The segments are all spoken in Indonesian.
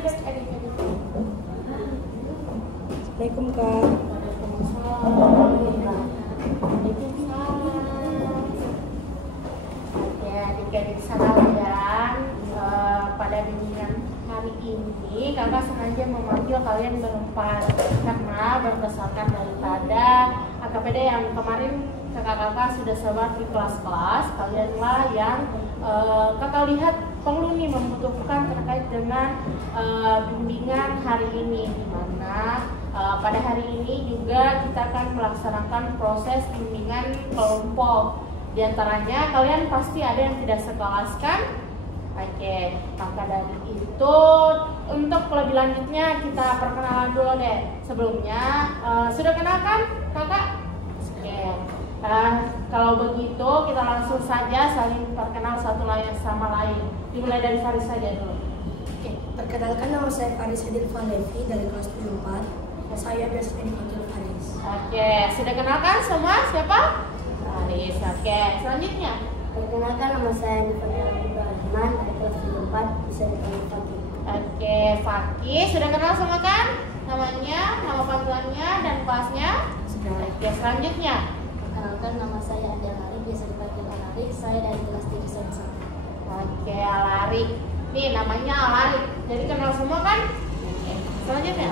dek, edit. Assalamualaikum Kak. Waalaikumsalam. Oke, adik-adik sekalian, pada bimbingan hari ini kakak sengaja memanggil kalian berempat karena berdasarkan daripada AKPD yang kemarin kakak-kakak sudah sebar di kelas-kelas, kalianlah yang kakak lihat perlu nih membutuhkan terkait dengan bimbingan hari ini, di mana pada hari ini juga kita akan melaksanakan proses bimbingan kelompok. Di antaranya kalian pasti ada yang tidak sekelas kan? Oke, maka dari itu untuk lebih lanjutnya kita perkenalan dulu deh. Sebelumnya sudah kenal kan kakak? Oke, kalau begitu kita langsung saja saling perkenal satu lain sama lain. Dimulai dari Faris saja dulu. Oke, perkenalkan nama saya Faris Edil Falevi dari kelas 74. Saya biasa dipanggil Faris. Oke, sudah kenal kan semua siapa? Faris. Oke, selanjutnya. Perkenalkan nama saya Dipanggil Ibrahim dari kelas 74, bisa dipanggil Fakih. Oke, Fakih sudah kenal sama kan? Namanya, nama panggilannya dan kelasnya? Sudah. Oke, selanjutnya. Perkenalkan nama saya Adel Hari, biasa dipanggil Alarik. Saya dari kelas 71. Oke, Alarik. Nih namanya Alarik. Jadi kenal semua kan? Oke, selanjutnya.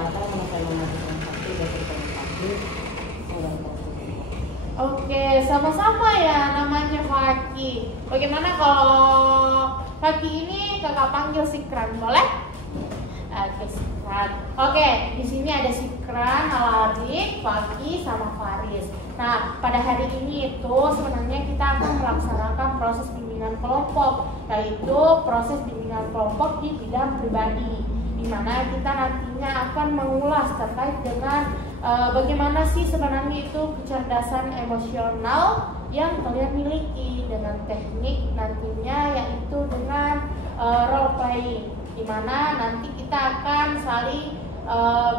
Oke, sama-sama ya namanya Fakih. Bagaimana kalau Fakih ini kakak panggil Sikran, boleh? Oke, Sikran. Oke, di sini ada Sikran, Alarik, Fakih, sama Faris. Nah, pada hari ini itu sebenarnya kita akan melaksanakan proses bimbingan kelompok, yaitu proses bimbingan kelompok di bidang pribadi, di mana kita nantinya akan mengulas terkait dengan bagaimana sih sebenarnya itu kecerdasan emosional yang kalian miliki dengan teknik nantinya yaitu dengan role playing, di mana nanti kita akan saling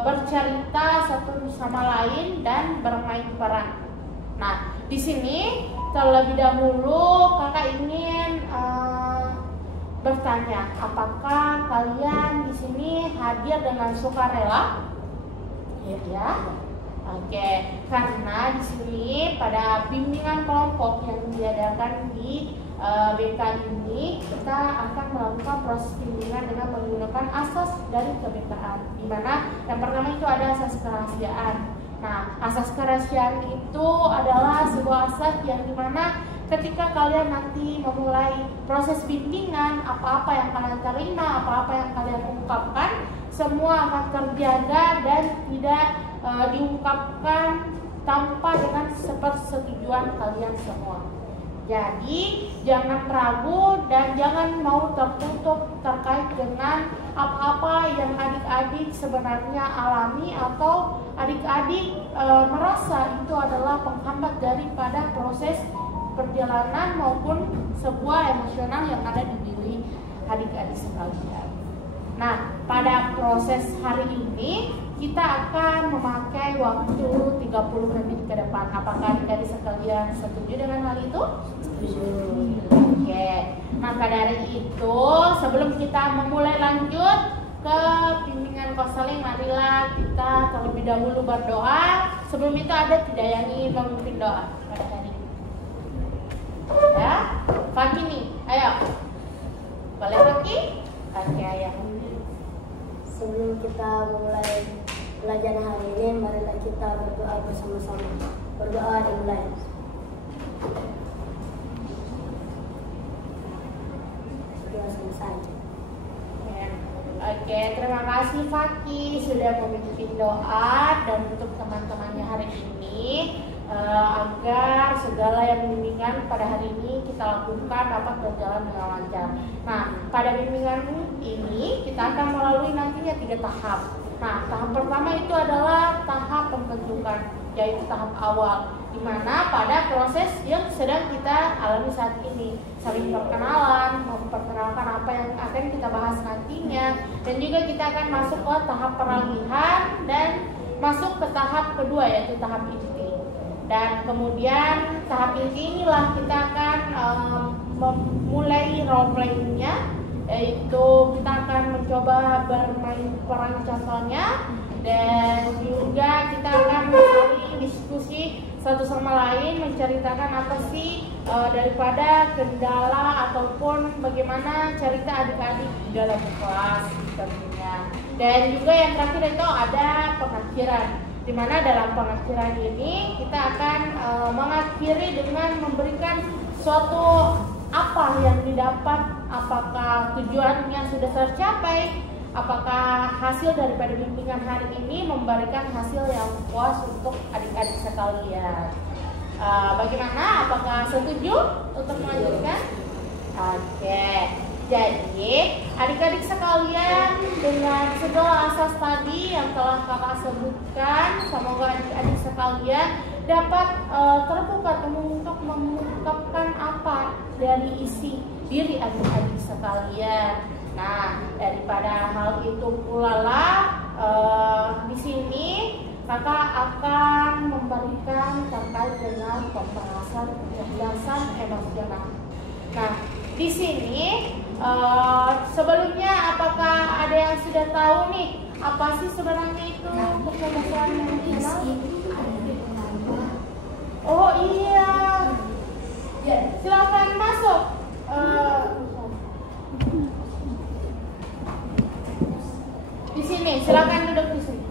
bercerita satu sama lain dan bermain peran. Nah, di sini terlebih dahulu kakak ingin bertanya, apakah kalian di sini hadir dengan sukarela? Ya. Oke, karena di sini pada bimbingan kelompok yang diadakan di BK ini kita akan melakukan proses bimbingan dengan menggunakan asas dari kebekaan, di mana yang pertama itu ada asas kerahasiaan. Nah, asas kerahasiaan itu adalah sebuah asas yang dimana ketika kalian nanti memulai proses bimbingan, apa-apa yang kalian terima, apa-apa yang kalian ungkapkan, semua akan terjaga dan tidak diungkapkan tanpa dengan sepersetujuan kalian semua. Jadi jangan ragu dan jangan mau tertutup terkait dengan apa-apa yang adik-adik sebenarnya alami atau adik-adik merasa itu adalah penghambat daripada proses perjalanan maupun sebuah emosional yang ada di diri adik-adik sekalian. Nah, pada proses hari ini kita akan memakai waktu 30 menit ke depan. Apakah adik-adik sekalian setuju dengan hal itu? Setuju. Oke. Maka dari itu, sebelum kita memulai lanjut ke bimbingan konseling, marilah kita terlebih dahulu berdoa. Sebelum itu ada tidak yang ingin memimpin doa pada hari ini? Ya, Fakih nih, ayo. Boleh Fakih? Oke, ayo. Sebelum kita memulai pelajaran hari ini, marilah kita berdoa bersama-sama. Berdoa dimulai. Doa selesai. Oke, terima kasih Fakih sudah memimpin doa dan untuk teman-temannya hari ini agar segala yang bimbingan pada hari ini kita lakukan dapat berjalan dengan lancar. Nah, pada bimbingan ini kita akan melalui nantinya 3 tahap. Nah, tahap pertama itu adalah tahap pembentukan, yaitu tahap awal, di mana pada proses yang sedang kita alami saat ini, saling perkenalan, memperkenalkan apa yang akan kita bahas nantinya, dan juga kita akan masuk ke tahap peralihan dan masuk ke tahap kedua yaitu tahap inti. Dan kemudian tahap inti inilah kita akan memulai role playing-nya yaitu kita akan mencoba bermain peran contohnya, dan juga kita akan saling diskusi satu sama lain menceritakan apa sih daripada kendala ataupun bagaimana cerita adik-adik di dalam kelas tentunya. Dan juga yang terakhir itu ada pengakhiran, di mana dalam pengakhiran ini kita akan mengakhiri dengan memberikan suatu apa yang didapat, apakah tujuannya sudah tercapai, apakah hasil daripada bimbingan hari ini memberikan hasil yang puas untuk adik-adik sekalian. Bagaimana? Apakah setuju untuk melanjutkan? Oke. Jadi adik-adik sekalian, dengan segala asas tadi yang telah kakak sebutkan, semoga adik-adik sekalian dapat terbuka untuk mengungkapkan apa dari isi diri adik-adik sekalian. Nah, daripada hal itu pula lah, di sini kakak akan memberikan terkait dengan pembahasan kecerdasan emosional. Nah, di sini sebelumnya apakah ada yang sudah tahu nih apa sih sebenarnya itu kecerdasan emosional? Oh iya, silakan masuk. Di sini, silakan duduk di sini.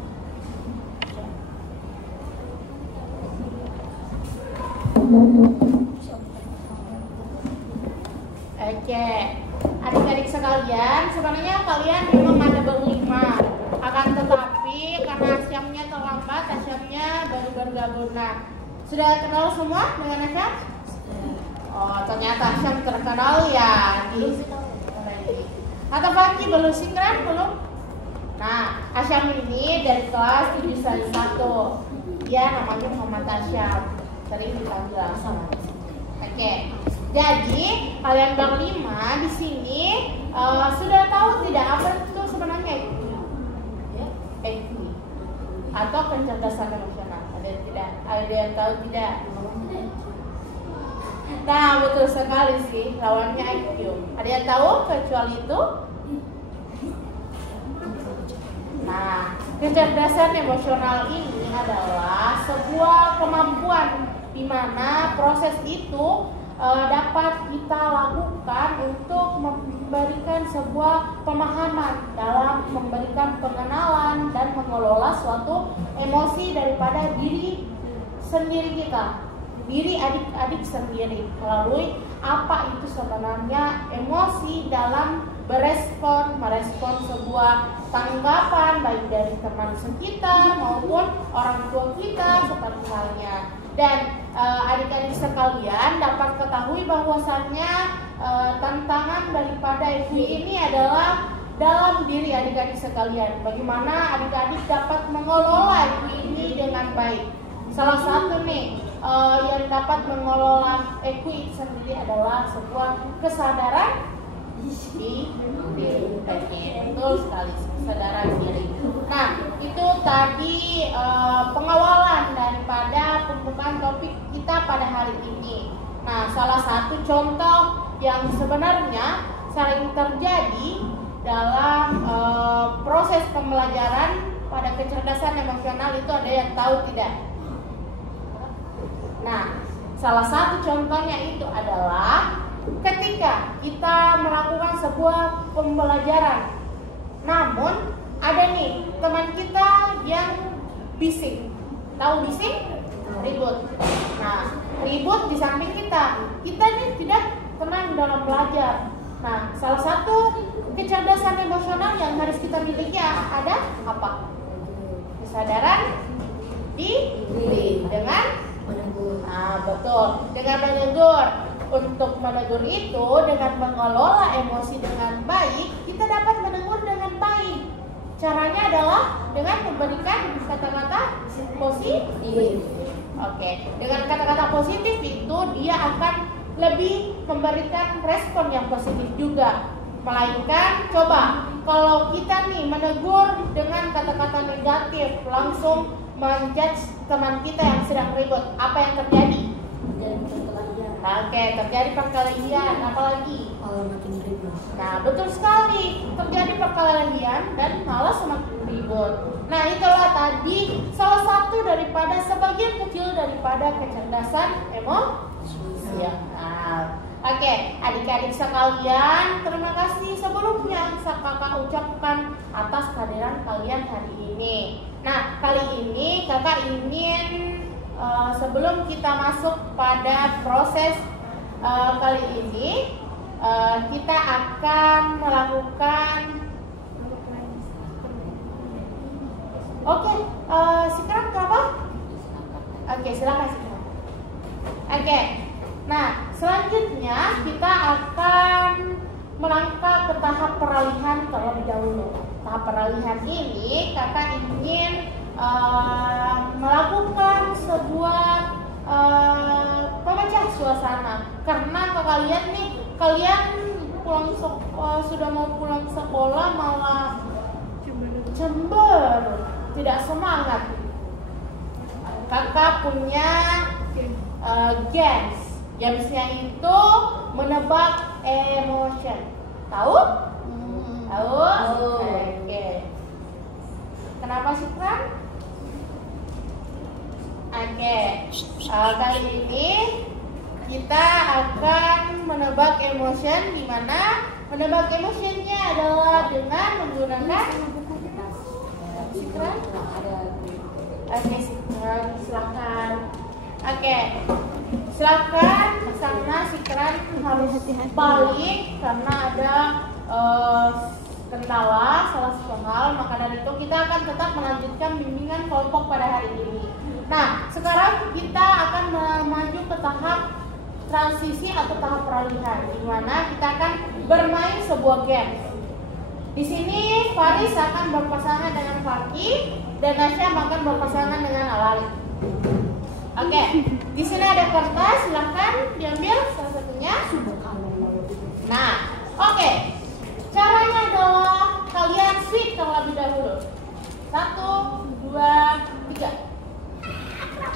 Oke, adik-adik sekalian, sebenarnya kalian memang ada berlima. Akan tetapi karena Asyamnya terlambat, Asyamnya baru bergabung. Nah, sudah kenal semua dengan Asyam? Oh, ternyata Asyam terkenal ya di atau Faki belum sinkron belum? Nah, Asyam ini dari kelas 7-1. Dia namanya Muhammad Asyam, sering dipanggil Asyam. Oke. Jadi kalian berlima di sini sudah tahu tidak apa itu sebenarnya EQ atau kecerdasan emosional? Ada yang tidak? Ada yang tahu tidak? Nah, betul sekali sih, lawannya IQ. Ada yang tahu kecuali itu? Nah, kecerdasan emosional ini adalah sebuah kemampuan di mana proses itu dapat kita lakukan untuk memberikan sebuah pemahaman dalam memberikan pengenalan dan mengelola suatu emosi daripada diri sendiri kita, diri adik-adik sendiri, melalui apa itu sebenarnya emosi dalam merespon sebuah tanggapan baik dari teman sekitar maupun orang tua kita seperti halnya. Dan adik-adik sekalian dapat ketahui bahwasannya tantangan daripada EQ ini adalah dalam diri adik-adik sekalian. Bagaimana adik-adik dapat mengelola EQ ini dengan baik. Salah satu nih yang dapat mengelola EQ itu sendiri adalah sebuah kesadaran diri. Betul sekali, kesadaran diri. Nah, itu tadi pengawalan daripada pembukaan topik kita pada hari ini. Nah, salah satu contoh yang sebenarnya sering terjadi dalam proses pembelajaran pada kecerdasan emosional itu ada yang tahu tidak? Nah, salah satu contohnya itu adalah ketika kita melakukan sebuah pembelajaran, namun ada nih teman kita yang bising. Tahu bising? Ribut. Nah, ribut di samping kita nih tidak tenang dalam belajar. Nah, salah satu kecerdasan emosional yang harus kita miliki ada apa? Kesadaran diri dengan menegur. Nah, betul, dengan menegur. Untuk menegur itu dengan mengelola emosi dengan baik, kita dapat menegur dengan baik. Caranya adalah dengan memberikan kata-kata positif. Oke, dengan kata-kata positif itu dia akan lebih memberikan respon yang positif juga. Melainkan coba kalau kita nih menegur dengan kata-kata negatif, langsung menjudge teman kita yang sedang ribut, apa yang terjadi? Oke, terjadi perkelahian, apalagi? Makin ribut. Nah, betul sekali. Terjadi perkelahian dan malah semakin ribut. Nah, itulah tadi salah satu daripada sebagian kecil daripada kecerdasan emosional. Oke, adik-adik sekalian, terima kasih sebelumnya kakak ucapkan atas kehadiran kalian hari ini. Nah, kali ini kakak ingin sebelum kita masuk pada proses kali ini, kita akan melakukan sekarang berapa? Oke, silakan sekarang. Oke. Nah, selanjutnya kita akan melangkah ke tahap peralihan terlebih dahulu. Tahap peralihan ini kakak ingin melakukan sebuah pemecah suasana, karena kalian nih, kalian sudah mau pulang sekolah malah cemberut, tidak semangat. Kakak punya games. Gamesnya itu menebak emotion. Tahu? Tahu? Oke. Kenapa sih, Fran? Oke. Kali ini kita akan menebak emotion, di mana menebak emotionnya adalah dengan menggunakan Sikran. Oke, silakan. Oke, silakan karena Sikran harus balik karena ada kendala salah satu hal. Maka dari itu kita akan tetap melanjutkan bimbingan kelompok pada hari ini. Nah, sekarang kita akan maju ke tahap transisi atau tahap peralihan, di mana kita akan bermain sebuah game. Di sini Faris akan berpasangan dengan Faki dan Nasyam akan berpasangan dengan Alali. Oke, di sini ada kertas, silahkan diambil salah satunya. Nah, oke. Caranya adalah kalian switch terlebih dahulu. 1, 2, 3.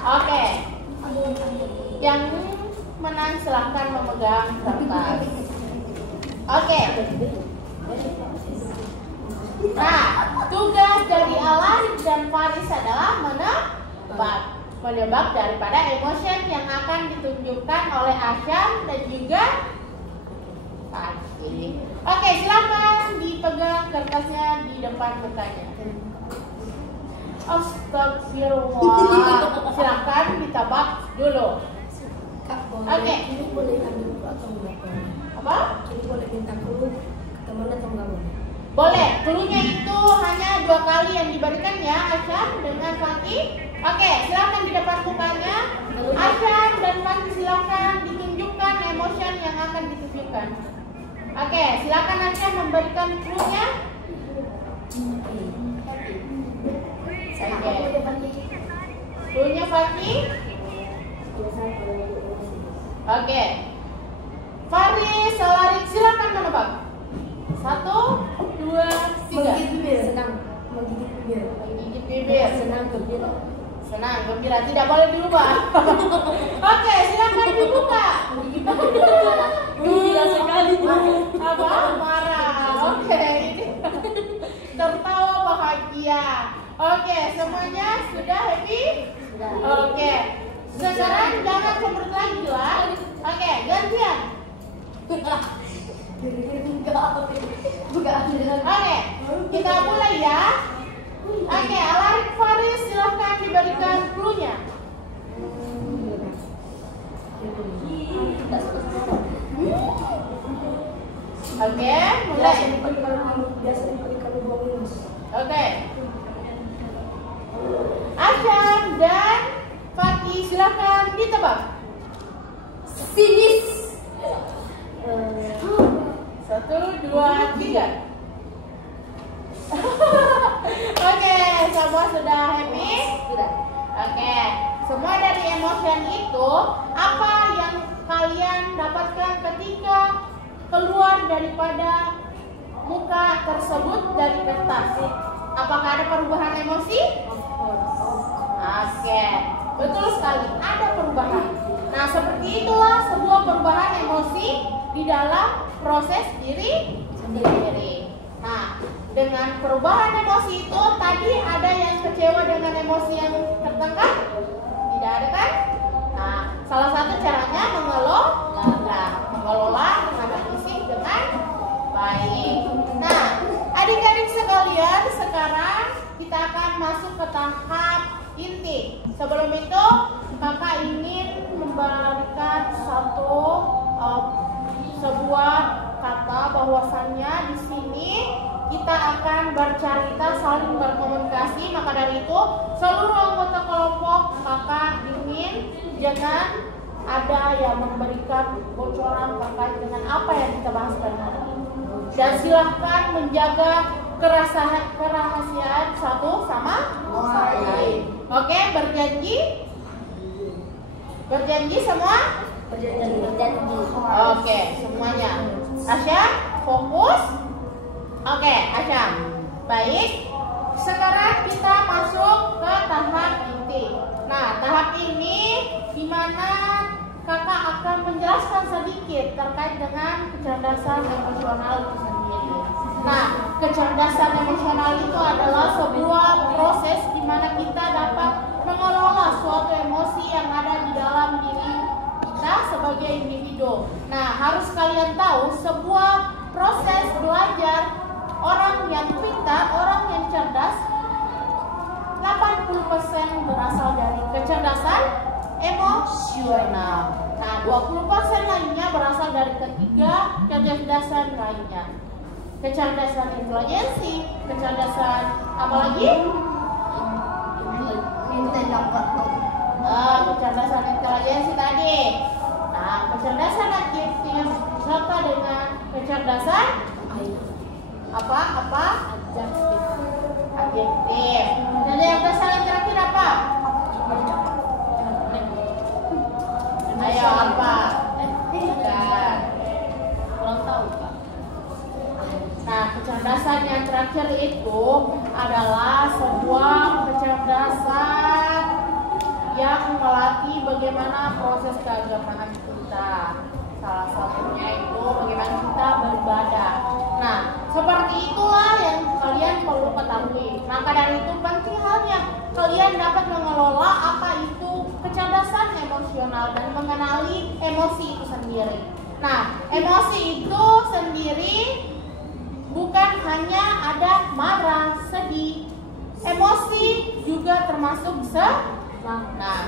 Oke. Yang menang silahkan memegang kertas. Oke. Nah, tugas dari Alan dan Faris adalah menebak daripada emotion yang akan ditunjukkan oleh Asyam dan juga Faki. Oke, silakan dipegang kertasnya di depan mukanya. Astagfirullah. Silakan ditebak dulu. Oke. Ini boleh ambil atau enggak? Apa? Ini boleh minta clue ke teman atau enggak boleh? Boleh. Cluenya itu hanya 2 kali yang diberikan ya, Asyam dengan Faki. Oke, silakan di depan mukanya. Asyam dan Faki silakan ditunjukkan emotion yang akan ditunjukkan. Oke, silakan Asyam memberikan cluenya. Oke. Cluenya Faki. Oke. Faris, Salarik, silakan menebak. 1, 2, 3. Senang. Menggigit bibir. Menggigit bibir. Senang, gembira. Senang, gembira. Tidak boleh dirubah. Oke, silakan dibuka. Gembira sekali. Apa? Marah. Oke, ini tertawa bahagia. Oke, semuanya sudah happy? Sudah. Oke. Sekarang jangan cemberut lagi lah. Oke, gantian. Oke, kita mulai ya. Oke, Alarik Faris silahkan diberikan cluenya. Oke, mulai. Oke. Asyam dan Faki silahkan ditebak. Sinis. 1, 2, 3. Oke, semua sudah happy? Sudah. Oke, semua dari emotion itu apa yang kalian dapatkan ketika keluar daripada muka tersebut dari kertas? Apakah ada perubahan emosi? Oke, betul sekali, ada perubahan. Nah, seperti itulah sebuah perubahan emosi di dalam proses diri sendiri. Nah, dengan perubahan emosi itu tadi ada yang kecewa dengan emosi yang tertengkar? Tidak ada kan? Nah, salah satu caranya mengelola emosi dengan baik. Nah, adik-adik sekalian, sekarang kita akan masuk ke tahap inti. Sebelum itu, kakak ingin memberikan sebuah kata bahwasannya di sini kita akan bercerita, saling berkomunikasi. Maka dari itu, seluruh anggota kelompok kakak ingin jangan ada yang memberikan bocoran terkait dengan apa yang kita bahas hari ini. Dan silahkan menjaga kerahasiaan satu sama lain. Oke, berjanji? Berjanji semua? Berjanji. Oke, semuanya. Asya, fokus. Oke, Asya. Baik. Sekarang kita masuk ke tahap inti. Nah, tahap ini di mana kakak akan menjelaskan sedikit terkait dengan kecerdasan emosional itu sendiri. Nah, kecerdasan emosional itu adalah sebuah proses di mana kita dapat mengelola suatu emosi yang ada di dalam diri kita sebagai individu. Nah, harus kalian tahu sebuah proses belajar orang yang pintar, orang yang cerdas, 80% berasal dari kecerdasan emosional. Nah, 20% lainnya berasal dari ketiga kecerdasan lainnya. Kecerdasan intelijensi, kecerdasan apa lagi? Kecerdasan intelijensi tadi. Nah, kecerdasan adjektif serta dengan kecerdasan apa? Adjektif. Dan yang terakhir apa? Ayo apa? Kurang tahu Kak. Nah, kecerdasan yang terakhir itu adalah sebuah kecerdasan yang melatih bagaimana proses keagamaan kita. Salah satunya itu bagaimana kita beribadah. Nah, seperti itulah yang kalian perlu ketahui. Maka dari itu penting halnya kalian dapat mengelola apa itu kecerdasan emosional dan mengenali emosi itu sendiri. Nah, emosi itu sendiri bukan hanya ada marah, sedih. Emosi juga termasuk senang.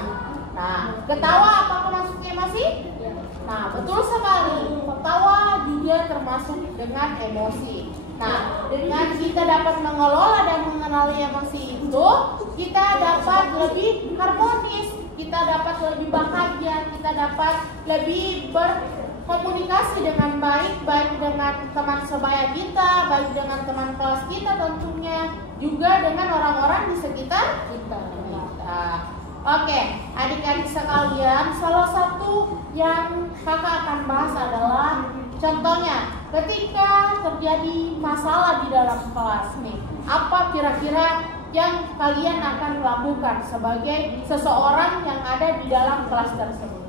Nah, ketawa apakah masuk emosi? Nah, betul sekali. Ketawa juga termasuk dengan emosi. Nah, dengan kita dapat mengelola dan mengenali emosi itu, kita dapat lebih harmonis, kita dapat lebih bahagia, kita dapat lebih berkomunikasi dengan baik dengan teman sebaya kita, baik dengan teman kelas kita tentunya, juga dengan orang-orang di sekitar kita. Oke, adik-adik sekalian, salah satu yang kakak akan bahas adalah contohnya ketika terjadi masalah di dalam kelas nih, apa kira-kira yang kalian akan lakukan sebagai seseorang yang ada di dalam kelas tersebut?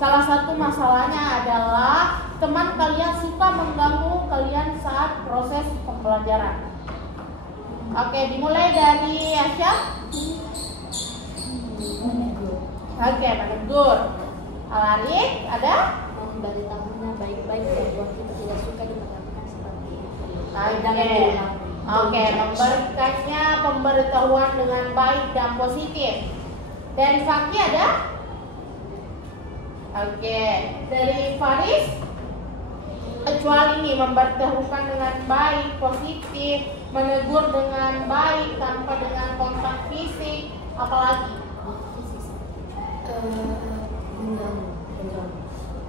Salah satu masalahnya adalah teman kalian suka mengganggu kalian saat proses pembelajaran. Oke, dimulai dari Asya. Oke, menegur. Alarik, ada? Memberitahunya baik-baik bahwa kita tidak suka diperlakukan seperti itu. Oke, memberikannya pemberitahuan dengan baik dan positif. Dari Fakih ada? Oke, dari Faris? Kecuali ini memberitahukan dengan baik, positif, menegur dengan baik tanpa dengan kontak fisik, apalagi?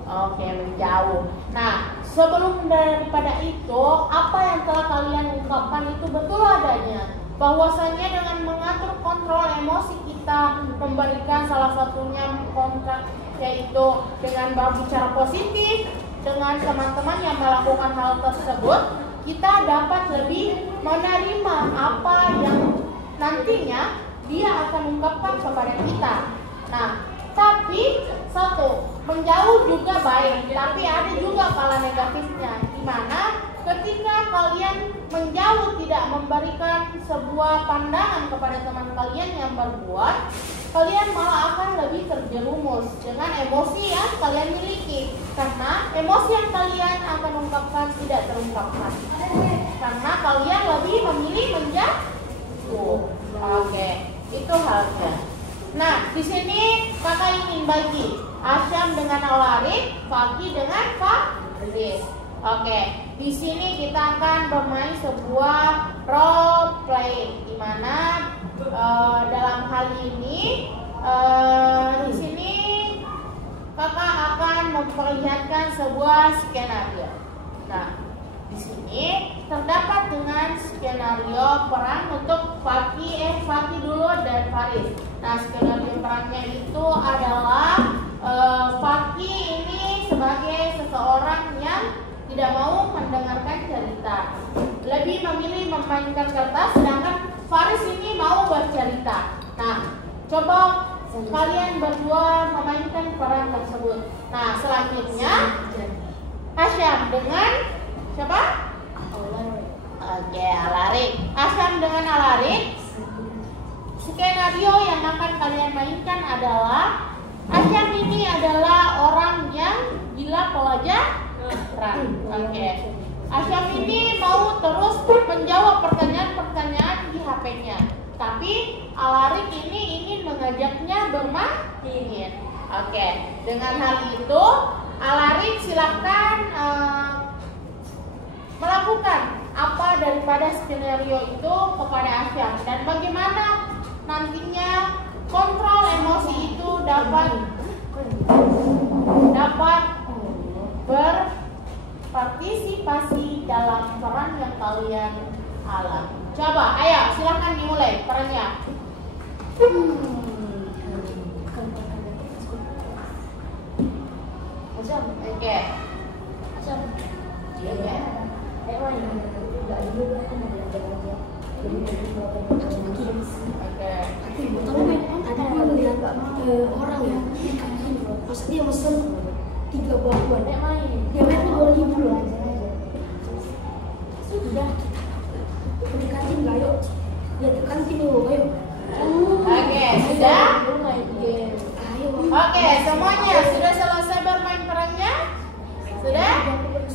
Oke, menjauh. Nah, sebelum daripada itu, apa yang telah kalian ungkapkan itu betul adanya. Bahwasanya dengan mengatur kontrol emosi kita, memberikan salah satunya kontrak, yaitu dengan berbicara positif dengan teman-teman yang melakukan hal tersebut, kita dapat lebih menerima apa yang nantinya dia akan ungkapkan kepada kita. Nah, tapi satu, menjauh juga baik, tapi ada juga kala negatifnya, di mana ketika kalian menjauh tidak memberikan sebuah pandangan kepada teman kalian yang berbuat, kalian malah akan lebih terjerumus dengan emosi yang kalian miliki, karena emosi yang kalian akan ungkapkan tidak terungkapkan karena kalian lebih memilih menjauh. Oke, itu halnya. Nah, di sini kakak ingin bagi Asyam dengan Alarik, Fakih dengan Faris. Oke, di sini kita akan bermain sebuah role play, di mana dalam hal ini di sini kakak akan memperlihatkan sebuah skenario. Nah, di sini terdapat dengan skenario perang untuk Fakih dulu dan Faris. Nah, skenario perangnya itu adalah Fakih ini sebagai seseorang yang tidak mau mendengarkan cerita, lebih memilih memainkan kertas, sedangkan Faris ini mau bercerita. Nah, coba kalian berdua memainkan peran tersebut. Nah, selanjutnya Asyam dengan siapa? Oke, Alarik. Asyam dengan Alarik. Skenario yang akan kalian mainkan adalah Asyam ini adalah orang yang gila pelajaran. Oke. Asyam ini mau terus menjawab pertanyaan-pertanyaan di HP-nya. Tapi Alarik ini ingin mengajaknya bermain. Oke. Dengan hal itu, Alarik silakan melakukan apa daripada skenario itu kepada Asyam, dan bagaimana nantinya kontrol emosi itu dapat berpartisipasi dalam peran yang kalian alami. Coba, ayo silakan dimulai perannya. Oke. Orang ya, pas dia mesen 3 bakwan, dia main 2.000 loh. Sudah kita ke kantin nggak yuk? Ya ke kantin yuk, ayo. Oke, sudah? Oke, semuanya sudah selesai bermain perannya? Sudah?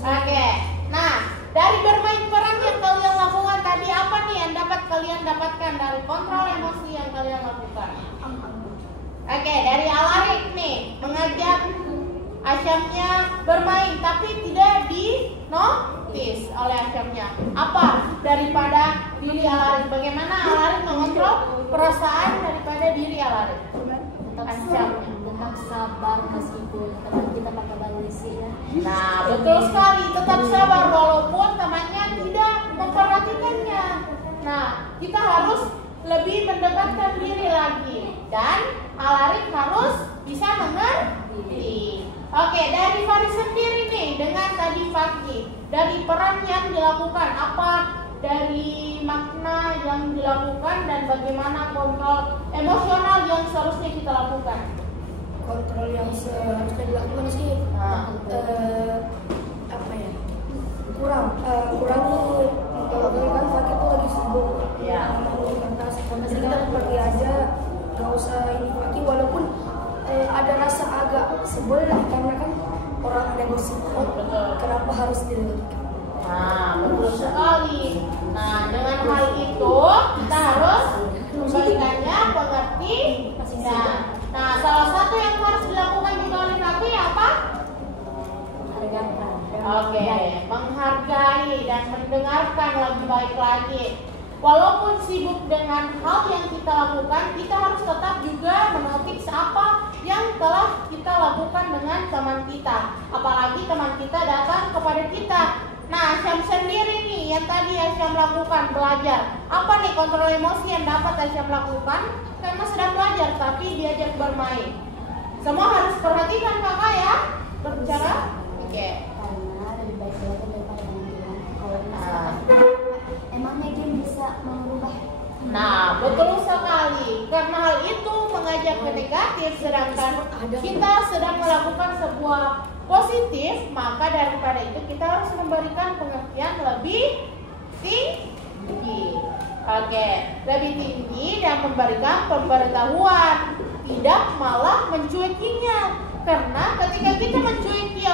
Oke. Nah, dari bermain peran yang kalian lakukan tadi, apa nih yang dapat kalian dapatkan dari kontrol emosi yang kalian lakukan? Oke, dari Alarik nih, mengajak Asyamnya bermain tapi tidak di notice oleh Asyamnya. Apa daripada diri Alarik? Bagaimana Alarik mengontrol perasaan daripada diri Alarik? Asyamnya tetap sabar meskipun teman kita pakai bangsi ya. Nah, betul sekali, tetap sabar walaupun temannya tidak memperhatikannya. Nah, kita harus lebih mendekatkan diri lagi, dan Alarik harus bisa mengerti. Oke, dari Faris sendiri nih, dengan tadi Fakih, dari peran yang dilakukan, apa dari makna yang dilakukan dan bagaimana kontrol emosional yang seharusnya kita lakukan? Kontrol yang seharusnya dilakukan sih apa ya, kurangi kalau kan Fakih tuh lagi sibuk ya kertas, jadi kita pergi aja, gak usah ini Fakih, walaupun ada rasa agak sebel karena kan orang ada gosip, kenapa harus dilakukan. Nah, betul sekali. Nah, dengan hal itu kita harus memberikannya pengertian. Nah, salah satu yang harus dilakukan juga oleh Fakih apa? Oke, menghargai dan mendengarkan lebih baik lagi. Walaupun sibuk dengan hal yang kita lakukan, kita harus tetap juga menotis apa yang telah kita lakukan dengan teman kita. Apalagi teman kita datang kepada kita. Nah, Asyam sendiri nih, yang tadi Asyam lakukan belajar. Apa nih kontrol emosi yang dapat Asyam lakukan? Karena sedang belajar, tapi diajak bermain. Semua harus perhatikan kakak ya, berbicara. Oke. Karena lebih baik belajar daripada mengajar. Emangnya game bisa mengubah? Nah, betul sekali. Karena hal itu mengajak ke negatif, sedangkan kita sedang melakukan sebuah positif, maka daripada itu kita harus memberikan pengertian lebih tinggi. Oke, lebih tinggi dan memberikan pemberitahuan, tidak malah mencuekinya. Karena ketika kita mencueki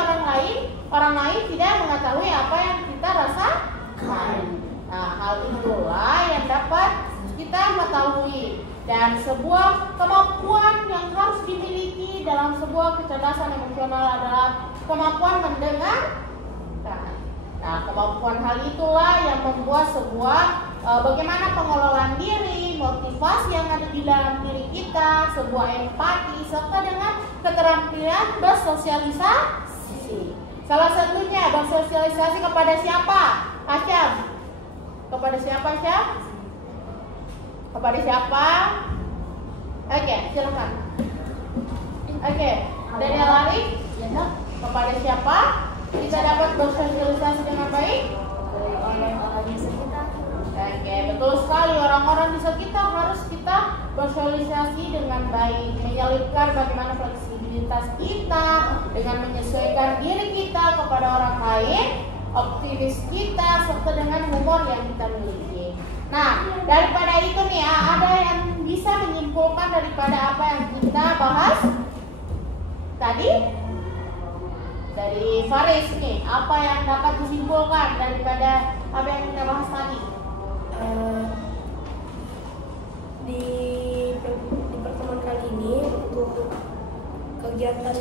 orang lain tidak mengetahui apa yang kita rasakan. Nah, hal itulah yang dapat kita mengetahui. Dan sebuah kemampuan yang harus dimiliki dalam sebuah kecerdasan emosional adalah kemampuan mendengarkan. Nah, kemampuan hal itulah yang membuat sebuah bagaimana pengelolaan diri, motivasi yang ada di dalam diri kita, sebuah empati, serta dengan keterampilan bersosialisasi. Salah satunya bersosialisasi kepada siapa? Asyam. Kepada siapa, Syam? Kepada siapa? Oke, silakan. Oke, dari Alari? Kepada siapa kita dapat bersosialisasi dengan baik? Orang-orang di sekitar. Oke, betul sekali. Orang-orang di sekitar harus kita bersosialisasi dengan baik, menyelipkan bagaimana fleksibilitas kita dengan menyesuaikan diri kita kepada orang lain, optimis kita, serta dengan humor yang kita miliki. Nah, daripada itu nih ya, ada yang bisa menyimpulkan daripada apa yang kita bahas tadi? Dari Faris nih, apa yang dapat disimpulkan daripada apa yang kita bahas tadi? Di pertemuan kali ini untuk kegiatan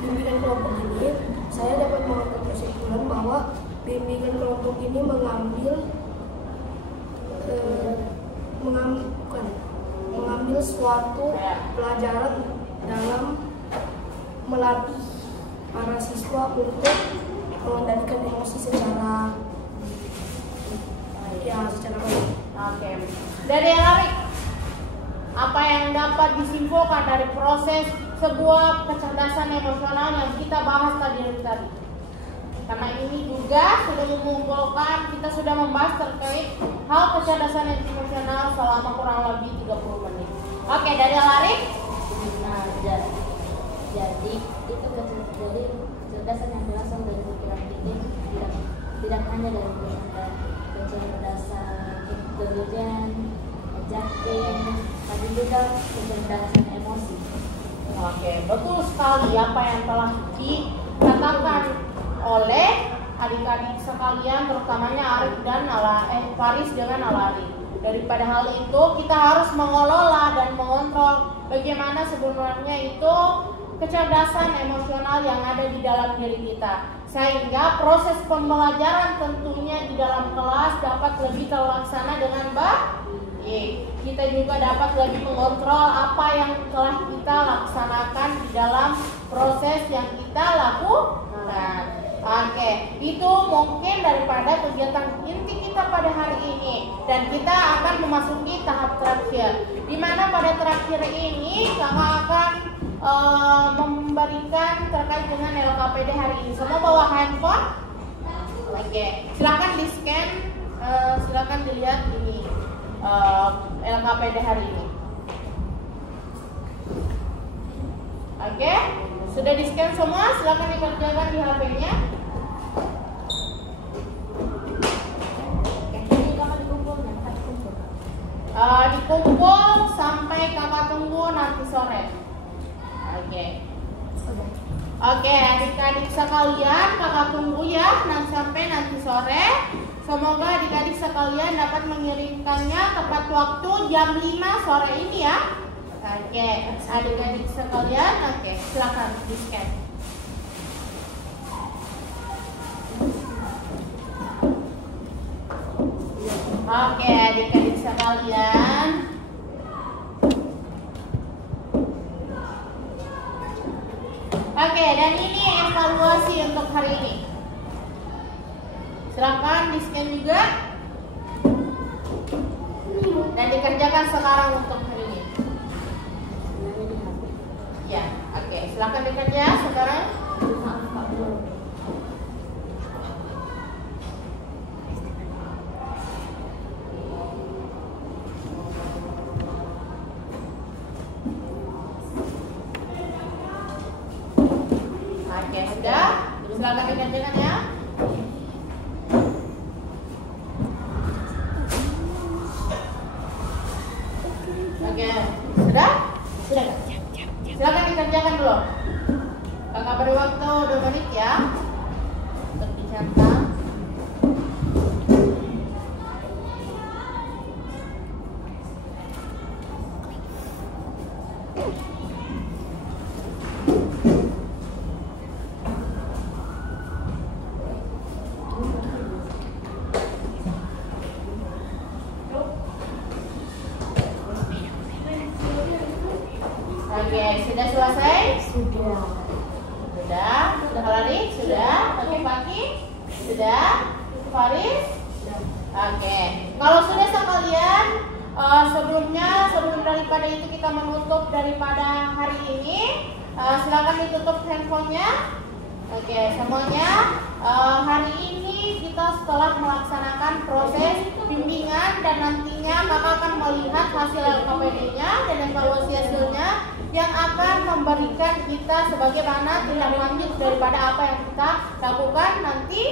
bimbingan kelompok ini, saya dapat mengambil kesimpulan bahwa bimbingan kelompok ini mengambil suatu pelajaran dalam melatih para siswa untuk mengendalikan emosi secara baik. Oke. Dari Erik, apa yang dapat disimpulkan dari proses sebuah kecerdasan emosional yang kita bahas tadi? Karena ini juga sudah mengumpulkan, kita sudah membahas terkait hal kecerdasan emosional selama kurang lebih 30 menit. Oke, dari Erik. Nah, jadi itu kecerdasan yang berasal dari pikiran tinggi, tidak hanya dari kecerdasan intelijen, adjusting, tapi juga kecerdasan emosi. Oke, betul sekali apa yang telah dikatakan oleh adik-adik sekalian, terutamanya Arif dan Faris dengan Alari. Daripada hal itu, kita harus mengelola dan mengontrol bagaimana sebenarnya itu kecerdasan emosional yang ada di dalam diri kita, sehingga proses pembelajaran tentunya di dalam kelas dapat lebih terlaksana dengan baik. Kita juga dapat lebih mengontrol apa yang telah kita laksanakan di dalam proses yang kita lakukan. Oke, itu mungkin daripada kegiatan inti kita pada hari ini, dan kita akan memasuki tahap terakhir, di mana pada terakhir ini kakak akan memberikan terkait dengan LKPD hari ini. Semua bawa handphone? Oke, silakan di scan, silakan dilihat ini LKPD hari ini. Oke, sudah di scan semua, silakan dikerjakan di HP-nya. Dikumpul sampai kakak tunggu nanti sore. Oke, adik-adik sekalian, kakak tunggu ya sampai nanti sore. Semoga adik-adik sekalian dapat mengirimkannya tepat waktu jam 5 sore ini ya. Oke, adik-adik sekalian, oke, silakan di scan. Oke, adik-adik sekalian. Oke, dan ini evaluasi untuk hari ini. Silakan di scan juga dan dikerjakan sekarang untuk hari ini. Ya, oke, silakan dikerja sekarang. Silakan dikerjakan ya. Oke, sudah? Sudah. Silakan dikerjakan dulu. Kakak beri waktu 2 menit ya untuk dicatat. Oke, sudah selesai? Sudah. Sudah. Alani? Sudah. Oke, Paki? Sudah. Faris? Oke. Kalau sudah sekalian, sebelum daripada itu kita menutup daripada hari ini, silakan ditutup handphonenya. Oke, semuanya. Hari ini kita setelah melaksanakan proses bimbingan dan nantinya kakak akan melihat hasil LKPD-nya dan evaluasi hasilnya yang akan memberikan kita sebagaimana tindak lanjut daripada apa yang kita lakukan nanti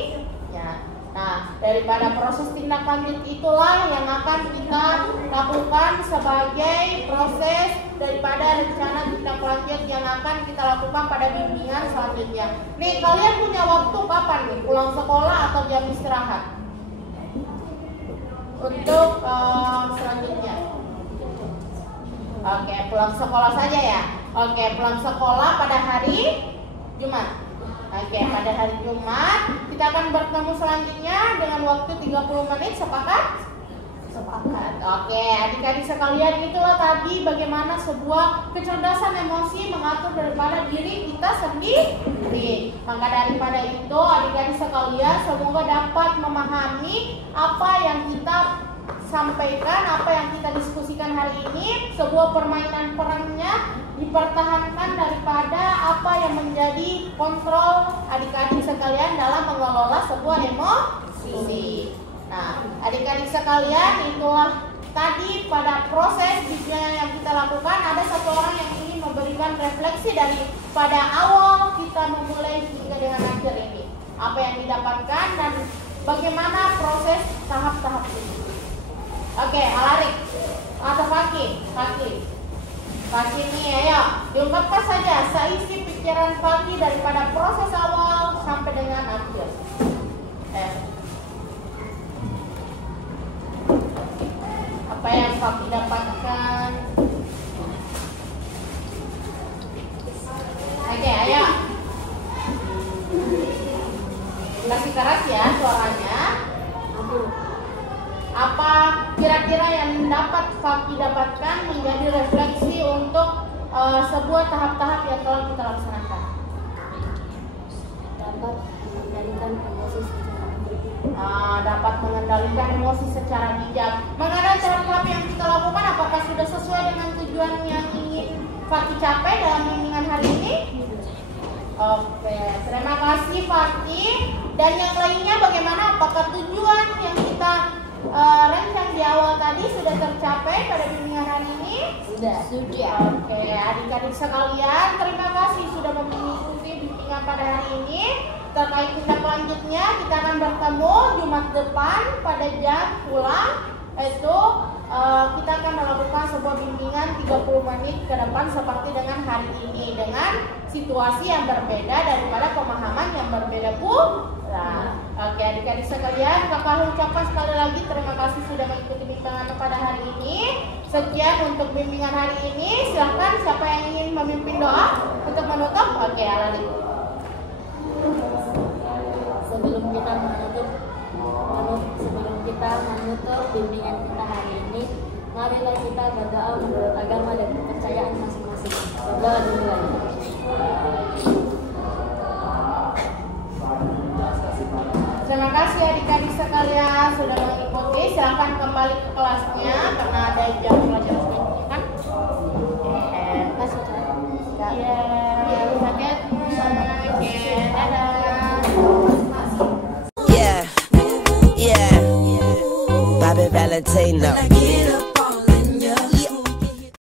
ya. Nah, daripada proses tindak lanjut itulah yang akan kita lakukan sebagai proses daripada rencana tindak lanjut yang akan kita lakukan pada bimbingan selanjutnya. Nih, kalian punya waktu kapan nih? Pulang sekolah atau jam istirahat? Untuk selanjutnya. Oke, pulang sekolah saja ya. Oke, pulang sekolah pada hari Jumat. Oke, pada hari Jumat kita akan bertemu selanjutnya dengan waktu 30 menit. Sepakat? Sepakat. Oke, adik-adik sekalian, itulah tadi bagaimana sebuah kecerdasan emosi mengatur daripada diri kita sendiri. Maka daripada itu, adik-adik sekalian, semoga dapat memahami apa yang kita sampaikan, apa yang kita diskusikan hari ini. Sebuah permainan perannya dipertahankan daripada apa yang menjadi kontrol adik-adik sekalian dalam mengelola sebuah emosi. Nah, adik-adik sekalian, itulah tadi pada proses bimbingan yang kita lakukan. Ada satu orang yang ingin memberikan refleksi dari pada awal kita memulai hingga dengan akhir ini. Apa yang didapatkan dan bagaimana proses tahap-tahap ini. Oke, Alarik atau Paki nih, ayo diungkapkan saja seisi pikiran Paki daripada proses awal sampai dengan akhir. Apa yang Paki dapatkan? Oke, ayo kasih keras ya suaranya. Apa kira-kira yang dapat Paki dapatkan menjadi refleksi untuk sebuah tahap-tahap yang telah kita laksanakan? Dapat mengendalikan emosi secara bijak. Dapat mengendalikan emosi secara bijak. Mengenai tahap yang kita lakukan, apakah sudah sesuai dengan tujuan yang ingin Paki capai dalam bimbingan hari ini? Oke, terima kasih Paki. Dan yang lainnya bagaimana? Apakah tujuan yang kita rancang di awal tadi sudah tercapai pada bimbingan hari ini? Sudah. Oke, adik-adik sekalian, terima kasih sudah mengikuti bimbingan pada hari ini. Terkait tindak lanjutnya, kita akan bertemu Jumat depan pada jam pulang. Itu kita akan melakukan sebuah bimbingan 30 menit ke depan seperti dengan hari ini, dengan situasi yang berbeda daripada pemahaman yang berbeda pula. Oke, adik-adik sekalian, kakak ucapkan sekali lagi terima kasih sudah mengikuti bimbingan pada hari ini. Sekian untuk bimbingan hari ini. Silahkan siapa yang ingin memimpin doa untuk menutup? Oke, Alani. Sebelum kita menutup bimbingan kita hari ini, marilah kita berdoa menurut agama dan kepercayaan masing-masing. Berdoa dimulai. Terima kasih adik-adik sekalian sudah mengikuti. Silakan kembali ke kelasnya karena ada jam pelajaran selanjutnya kan. Terima kasih. Yeah, Bobby Valentino.